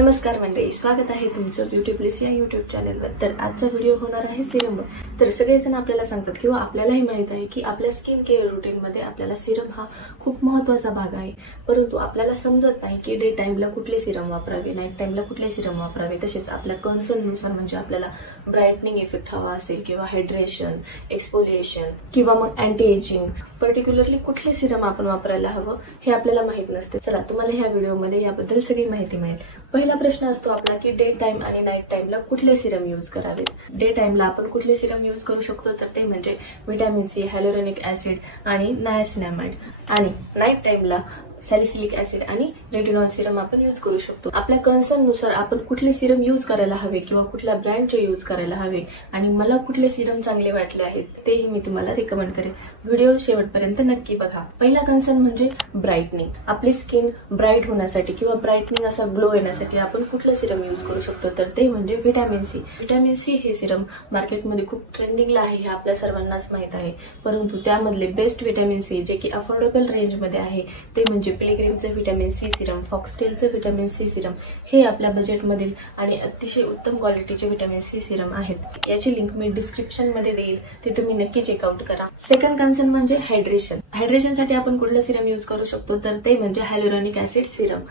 नमस्कार मंडळी, स्वागत आहे तुमचं ब्युटी प्लेस या यूट्यूब चॅनलवर। तर आजचा व्हिडिओ होणार आहे सिरम। तर सगळेजण आपल्याला सांगतात किंवा आपल्यालाही माहित आहे की आपल्या स्किन केअर रुटीन मध्ये आपल्याला सिरम हा खूप महत्त्वाचा भाग आहे, परंतु आपल्याला समजत नाही की डे टाइमला कुठले सिरम वापरावे, नाईट टाइमला कुठले सिरम वापरावे। तसेच आपल्या कन्सर्ननुसार म्हणजे आपल्याला ब्राइटनिंग इफेक्ट हवा असेल किंवा हायड्रेशन, एक्सफोलिएशन किंवा मग अँटी एजिंग, पर्टिक्युलरली कुठले सिरम आपण वापरायला हवं हे आपल्याला माहित नसते। चला तुम्हाला ह्या व्हिडिओमध्ये याबद्दल सगळी माहिती मिळेल। पहिला प्रश्न असतो आपला की डे टाइम आणि नाईट टाइमला कुठले सिरम यूज करावेत। डे टाइमला आपण कुठले सिरम यूज करू शकतो तर ते म्हणजे व्हिटॅमिन सी, हायलोरॉनिक ऍसिड आणि नायसिनामाइड। आणि नाईट टाइमला सॅलिसिलिक ऍसिड आणि रेटिनॉल सिरम आपण यूज करू शकतो। आपल्या कन्सर्न नुसार आपण कुठले सिरम यूज करायला हवे किंवा कुठल्या ब्रँडचे यूज करायला हवे आणि मला कुठले सिरम चांगले वाटले आहेत तेही मी तुम्हाला रिकमेंड करेन। व्हिडिओ शेवटपर्यंत नक्की बघा। पहिला कन्सर्न म्हणजे ब्राइटनिंग। आपली स्किन ब्राईट होण्यासाठी किंवा ब्राइटनिंग असा ग्लो येण्यासाठी आपण कुठलं सिरम यूज करू शकतो तर ते म्हणजे व्हिटॅमिन सी। व्हिटॅमिन सी हे सिरम मार्केटमध्ये खूप ट्रेंडिंगला आहे हे आपल्या सर्वांनाच माहित आहे, परंतु त्यामधले बेस्ट व्हिटॅमिन सी जे की अफोर्डेबल रेंजमध्ये आहे ते म्हणजे पिलग्रिमचं व्हिटॅमिन सी सिरम, फॉक्सटेलचं व्हिटॅमिन सी सिरम हे आपल्या बजेटमधील आणि अतिशय उत्तम क्वालिटीचे व्हिटॅमिन सी सिरम आहेत। याची लिंक मी डिस्क्रिप्शन मध्ये देईल, ते तुम्ही नक्की चेकआउट करा। सेकंड कन्सर्न म्हणजे हायड्रेशन। हायड्रेशनसाठी आपण कुठलं सिरम यूज करू शकतो तर ते म्हणजे हायलोरॉनिक ऍसिड सिरम।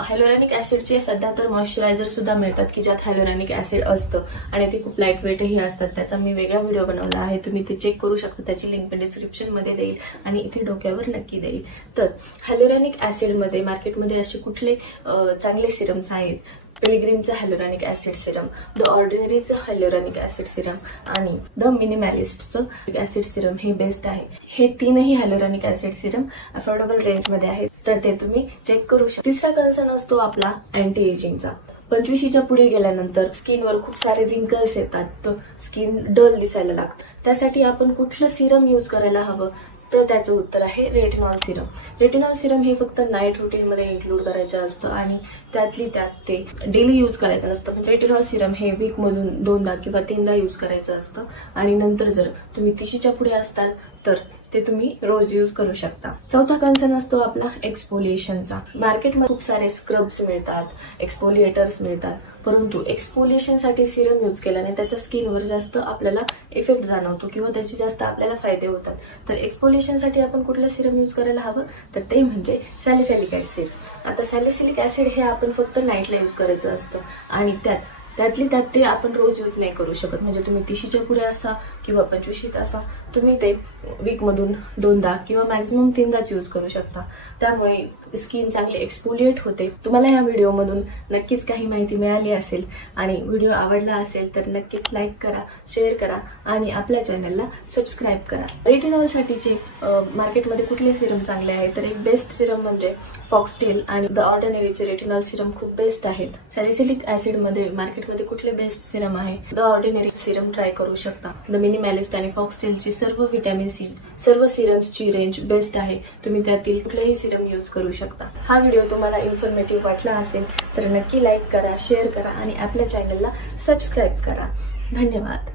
हायलोरॉनिक ऍसिडचे सध्या तर मॉइश्चरायझर सुद्धा मिळतात की ज्यात हायलोरॉनिक ऍसिड असतं आणि ते खूप लाईट वेटही असतात। त्याचा मी वेगळा व्हिडिओ बनवला आहे, तुम्ही ते चेक करू शकता। त्याची लिंक मी डिस्क्रिप्शन मध्ये देईल आणि इथे डोक्यावर नक्की देईल। तर हायलोरॉनिक ऍसिड मध्ये मार्केटमध्ये असे कुठले चांगले सिरम्स आहेत? पिलग्रिमचं हायलोरॉनिक ऍसिड सिरम, द ऑर्डिनरीचं हायलोरॉनिक ऍसिड सिरम आणि द मिनिमॅलिस्टचं ऍसिड सिरम हे बेस्ट आहे। हे तीनही हायलोरॉनिक ऍसिड सिरम अफोर्डेबल रेंजमध्ये आहेत, तर ते तुम्ही चेक करू शकता। तिसरा कन्सर्न असतो आपला अँटी एजिंगचा। 25च्या पुढे गेल्यानंतर स्किनवर खूप सारे रिंकल्स येतात, तर स्किन डल दिसायला लागतं। त्यासाठी आपण कुठलं सिरम यूज करायला हवं तर त्याचं उत्तर आहे रेटिनॉल सिरम। रेटिनॉल सिरम हे फक्त नाईट रुटीन मध्ये इन्क्लूड करायचं असतं आणि त्यातली त्यात ते डेली यूज करायचं नसतं। म्हणजे रेटिनॉल सिरम हे वीक मधून 2दा किंवा 3दा यूज करायचं असतं आणि नंतर जर तुम्ही 30च्या पुढे असताल तर ते तुम्ही रोज यूज करू शकता। चौथा कन्सर्न असतो आपला एक्सफोलिएशनचा। मार्केटमध्ये खूप सारे स्क्रब्स मिळतात, एक्सफोलिएटर्स मिळतात, परंतु एक्सफोलिएशनसाठी सिरम यूज केल्याने त्याच्या स्किनवर जास्त आपल्याला इफेक्ट जाणवतो किंवा त्याचे जास्त आपल्याला फायदे होतात। तर एक्सफोलिएशनसाठी आपण कुठलं सिरम यूज करायला हवं तर ते म्हणजे सॅलिसिलिक ऍसिड। आता सॅलिसिलिक ऍसिड हे आपण फक्त नाईटला यूज करायचं असतं आणि त्यातली त्यात ते आपण रोज यूज नाही करू शकत। म्हणजे तुम्ही 30च्या पुढे असा किंवा 25त असा तुम्ही ते वीक मधून 2दा किंवा मॅक्झिमम 3दाच यूज करू शकता। त्यामुळे स्किन चांगली एक्सफोलिएट होते। तुम्हाला या व्हिडिओमधून नक्कीच काही माहिती मिळाली असेल आणि व्हिडिओ आवडला असेल तर नक्कीच लाईक करा, शेअर करा आणि आपल्या चॅनलला सबस्क्राईब करा। रेटिनॉलसाठीचे मार्केटमध्ये कुठले सिरम चांगले आहेत तर एक बेस्ट सिरम म्हणजे फॉक्सटेल आणि द ऑर्डिनरीचे रेटिनॉल सिरम खूप बेस्ट आहेत। सॅलिसिलिक ऍसिड मध्ये मार्केटमध्ये कुठले बेस्ट सिरम आहे? द ऑर्डिनरी सिरम ट्राय करू शकता। द मिनिमॅलिस्ट आणि फॉक्सटेलची सर्व व्हिटॅमिन सी सर्व सिरम्सची रेंज बेस्ट आहे, तुम्ही त्यातील कुठलेही सिरम यूज करू शकता। हा व्हिडिओ तुम्हाला इन्फॉर्मेटिव्ह वाटला असेल तर नक्की लाईक करा, शेअर करा आणि आपल्या चॅनलला सबस्क्राईब करा। धन्यवाद।